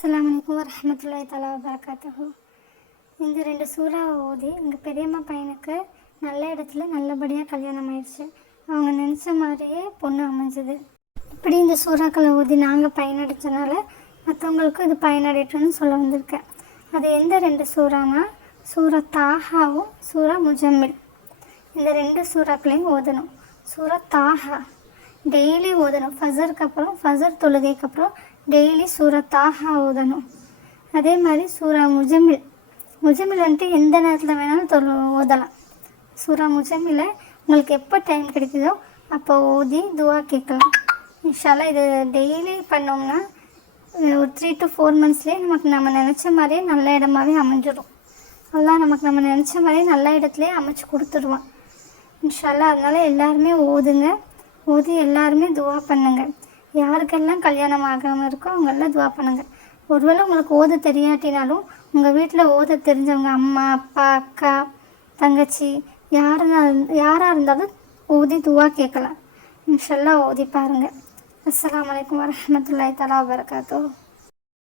அஸ்ஸலாமு அலைக்கும் வரஹ்மத்துல்லாஹி தஆலா வபரகாத்துஹு. இந்த 2 சூறாவை ஓதி எங்கள் பெரியம்மா பையனுக்கு நல்ல இடத்துல நல்லபடியாக கல்யாணம் ஆயிடுச்சு. அவங்க நினச்ச மாதிரியே பொண்ணு அமைஞ்சது. இப்படி இந்த சூறாக்களை ஓதி நாங்கள் பயனடைச்சனால மற்றவங்களுக்கும் இது பயனடையட்டும்னு சொல்ல வந்திருக்கேன். அது எந்த 2 சூறானா, சூரா தாஹாவும் சூரா முஜம்மில். இந்த 2 சூறாக்களையும் ஓதணும். சூரா தாஹா டெய்லி ஓதணும். ஃபஜருக்கு அப்புறம், ஃபஜர் தொழுகைக்கு அப்புறம் டெய்லி சூரா தாஹா ஓதணும். அதே மாதிரி சூரா முஜம்மில் வந்துட்டு எந்த நேரத்தில் வேணாலும் ஓதலாம். சூரா முஜம்மில் உங்களுக்கு எப்போ டைம் கிடைக்குதோ அப்போ ஓதி துவா கேட்கலாம். இன்ஷா அல்லாஹ் இது டெய்லி பண்ணோம்னா ஒரு 3 to 4 monthsலேயே நமக்கு நம்ம நினச்ச மாதிரியே நல்ல இடமாவே அமைஞ்சிடும். அல்லாஹ் நமக்கு நம்ம நினச்ச மாதிரியே நல்ல இடத்துலையே அமைச்சு கொடுத்துருவான் இன்ஷா அல்லாஹ். அதனால் எல்லாருமே ஓதுங்க, ஓதி எல்லாருமே துவா பண்ணுங்கள். யாருக்கெல்லாம் கல்யாணம் ஆகாமல் இருக்கோ அவங்கெல்லாம் துவா பண்ணுங்கள். ஒருவேளை உங்களுக்கு ஓத தெரியாட்டினாலும் உங்கள் வீட்டில் ஓத தெரிஞ்சவங்க அம்மா, அப்பா, அக்கா, தங்கச்சி யாராக இருந்தாலும் ஓதி துவா கேட்கலாம். இன்ஷா அல்லாஹ் ஓதி பாருங்கள். அஸ்ஸலாமு அலைக்கும் வரஹ்மத்துல்லாஹி தஆலா வபரகாத்துஹு.